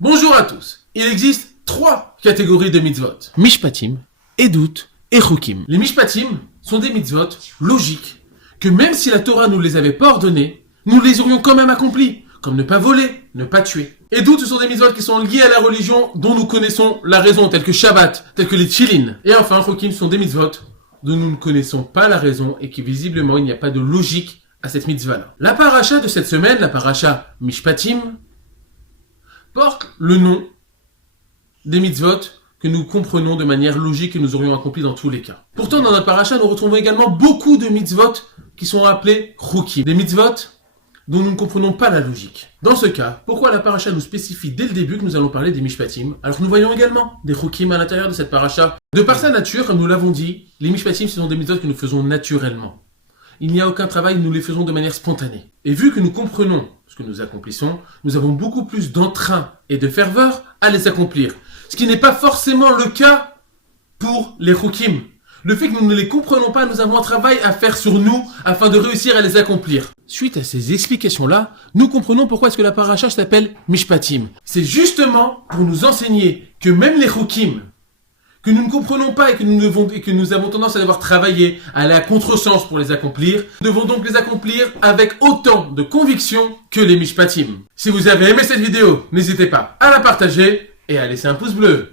Bonjour à tous. Il existe 3 catégories de mitzvot. Mishpatim, Edut et Chukim. Les Mishpatim sont des mitzvot logiques que même si la Torah nous les avait pas ordonnées, nous les aurions quand même accomplis, comme ne pas voler, ne pas tuer. Edut, ce sont des mitzvot qui sont liés à la religion dont nous connaissons la raison, tels que Shabbat, tels que les Tchilin. Et enfin, Chukim sont des mitzvot dont nous ne connaissons pas la raison et qui visiblement il n'y a pas de logique à cette mitzvah-là. La paracha de cette semaine, la paracha Mishpatim, porte le nom des mitzvot que nous comprenons de manière logique et nous aurions accompli dans tous les cas. Pourtant, dans notre paracha, nous retrouvons également beaucoup de mitzvot qui sont appelés chukim, des mitzvot dont nous ne comprenons pas la logique. Dans ce cas, pourquoi la paracha nous spécifie dès le début que nous allons parler des mishpatim, alors que nous voyons également des chukim à l'intérieur de cette paracha? De par sa nature, comme nous l'avons dit, les mishpatim, ce sont des mitzvot que nous faisons naturellement. Il n'y a aucun travail, nous les faisons de manière spontanée. Et vu que nous comprenons ce que nous accomplissons, nous avons beaucoup plus d'entrain et de ferveur à les accomplir. Ce qui n'est pas forcément le cas pour les chukim. Le fait que nous ne les comprenons pas, nous avons un travail à faire sur nous afin de réussir à les accomplir. Suite à ces explications-là, nous comprenons pourquoi est-ce que la paracha s'appelle Mishpatim. C'est justement pour nous enseigner que même les chukim, que nous ne comprenons pas et que nous avons tendance à devoir travailler, à aller à contresens pour les accomplir, nous devons donc les accomplir avec autant de conviction que les mishpatim. Si vous avez aimé cette vidéo, n'hésitez pas à la partager et à laisser un pouce bleu.